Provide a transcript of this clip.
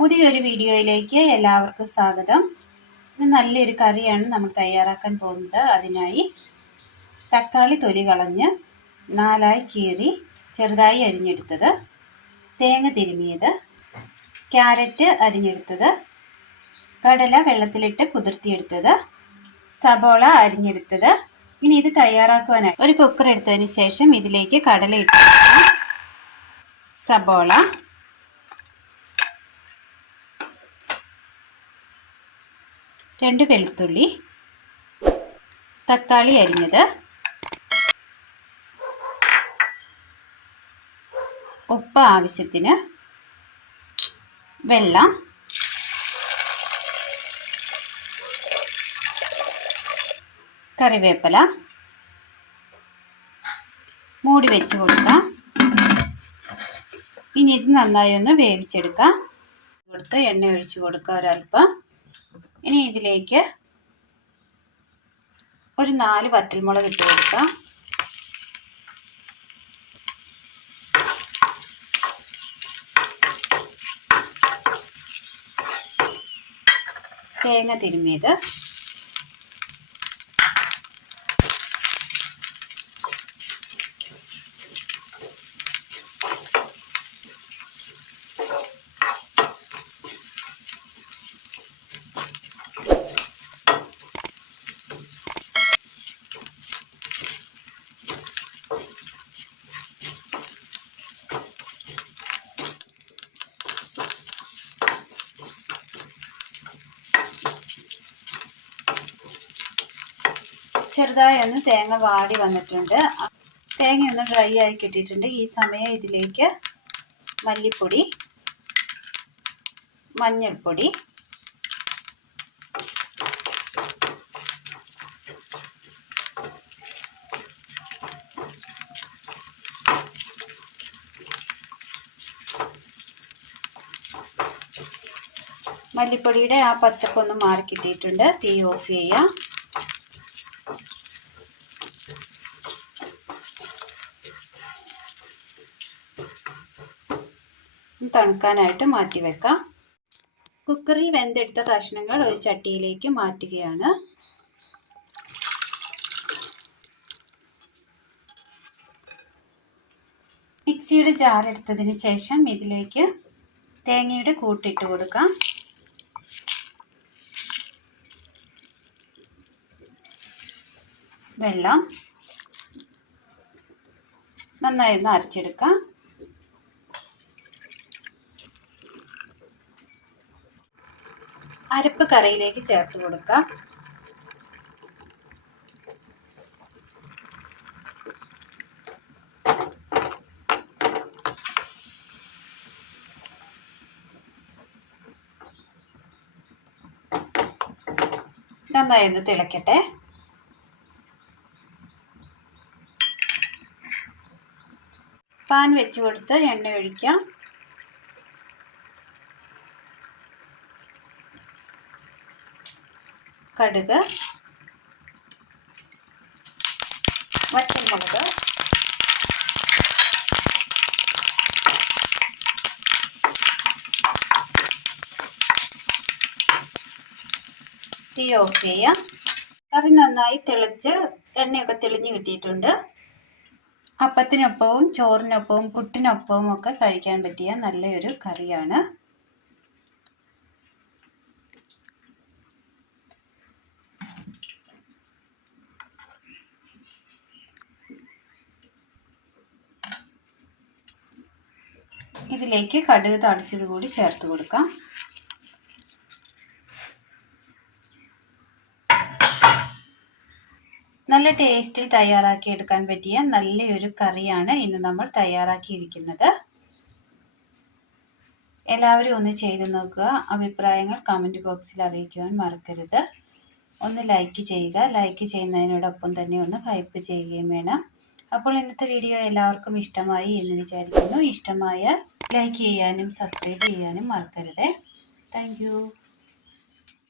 പുതിയൊരു വീഡിയോയിലേക്ക് എല്ലാവർക്കും സ്വാഗതം. ഇത് നല്ലൊരു കറിയാണ് നമ്മൾ തയ്യാറാക്കാൻ പോകുന്നത്. അതിനായി തക്കാളി തൊലി കളഞ്ഞ് 4ആയി കീറി ചെറുതായി അരിഞ്ഞെടുത്തത്, തേങ്ങ തിരുമിയത്, ക്യാരറ്റ് അരിഞ്ഞെടുത്തത്, കടല വെള്ളത്തിലിട്ട് കുതിർത്തിയെടുത്തത്, സബോള അരിഞ്ഞെടുത്തത്. ഇനി ഇത് തയ്യാറാക്കുവാനായി ഒരു കുക്കർ എടുത്തതിന് ശേഷം ഇതിലേക്ക് കടല ഇട്ട് കൊടുക്കാം, സബോള, രണ്ട് വെളുത്തുള്ളി, തക്കാളി അരിഞ്ഞത്, ഉപ്പ് ആവശ്യത്തിന്, വെള്ളം, കറിവേപ്പില, മൂടി വെച്ച് കൊടുക്കാം. ഇനി ഇത് നന്നായി ഒന്ന് വേവിച്ചെടുക്കാം. എണ്ണ ഒഴിച്ച് കൊടുക്കുക ഒരല്പം. ഇനി ഇതിലേക്ക് ഒരു 4 വറ്റൽമുളക് ഇട്ട് കൊടുക്കാം. തേങ്ങ തിരുമിയത്, ചെറുതായി ഒന്ന് തേങ്ങ വാടി വന്നിട്ടുണ്ട്. തേങ്ങ ഒന്ന് ഡ്രൈ ആയി കിട്ടിയിട്ടുണ്ട്. ഈ സമയം ഇതിലേക്ക് മല്ലിപ്പൊടി, മഞ്ഞൾപ്പൊടി, മല്ലിപ്പൊടിയുടെ ആ പച്ചപ്പൊന്ന് മാറി കിട്ടിയിട്ടുണ്ട്. തീ ഓഫ് ചെയ്യാം. തണുക്കാനായിട്ട് മാറ്റി വെക്കാം. കുക്കറിൽ വെന്തെടുത്ത കഷ്ണങ്ങൾ ഒരു ചട്ടിയിലേക്ക് മാറ്റുകയാണ്. മിക്സിയുടെ ജാർ എടുത്തതിന് ശേഷം ഇതിലേക്ക് തേങ്ങയുടെ കൂട്ടിട്ട് കൊടുക്കാം. വെള്ളം, നന്നായി ഒന്ന് അരച്ചെടുക്കാം. അരപ്പ് കറിയിലേക്ക് ചേർത്ത് കൊടുക്കാം. നന്നായി ഒന്ന് തിളക്കട്ടെ. പാൻ വെച്ച് കൊടുത്ത് എണ്ണ ഒഴിക്കാം. കടുക്, വറ്റൽമുളക്, തീ ഓഫ് ചെയ്യാം. കറി നന്നായി തിളച്ച് എണ്ണയൊക്കെ തെളിഞ്ഞ് കിട്ടിയിട്ടുണ്ട്. അപ്പത്തിനൊപ്പവും ചോറിനൊപ്പവും പുട്ടിനൊപ്പവും ഒക്കെ കഴിക്കാൻ പറ്റിയ നല്ലൊരു കറിയാണ്. ഇതിലേക്ക് കടുക് താളിച്ചത് കൂടി ചേർത്ത് കൊടുക്കാം. നല്ല ടേസ്റ്റിൽ തയ്യാറാക്കി എടുക്കാൻ പറ്റിയ നല്ലൊരു കറിയാണ് ഇന്ന് നമ്മൾ തയ്യാറാക്കിയിരിക്കുന്നത്. എല്ലാവരും ഒന്ന് ചെയ്ത് നോക്കുക. അഭിപ്രായങ്ങൾ കമൻറ്റ് ബോക്സിൽ അറിയിക്കുവാൻ മറക്കരുത്. ഒന്ന് ലൈക്ക് ചെയ്യുക. ലൈക്ക് ചെയ്യുന്നതിനോടൊപ്പം തന്നെ ഒന്ന് ഹൈപ്പ് ചെയ്യുകയും വേണം. അപ്പോൾ ഇന്നത്തെ വീഡിയോ എല്ലാവർക്കും ഇഷ്ടമായി എന്ന് വിചാരിക്കുന്നു. ഇഷ്ടമായ ലൈക്ക് ചെയ്യാനും സബ്സ്ക്രൈബ് ചെയ്യാനും മറക്കരുത്. Thank you.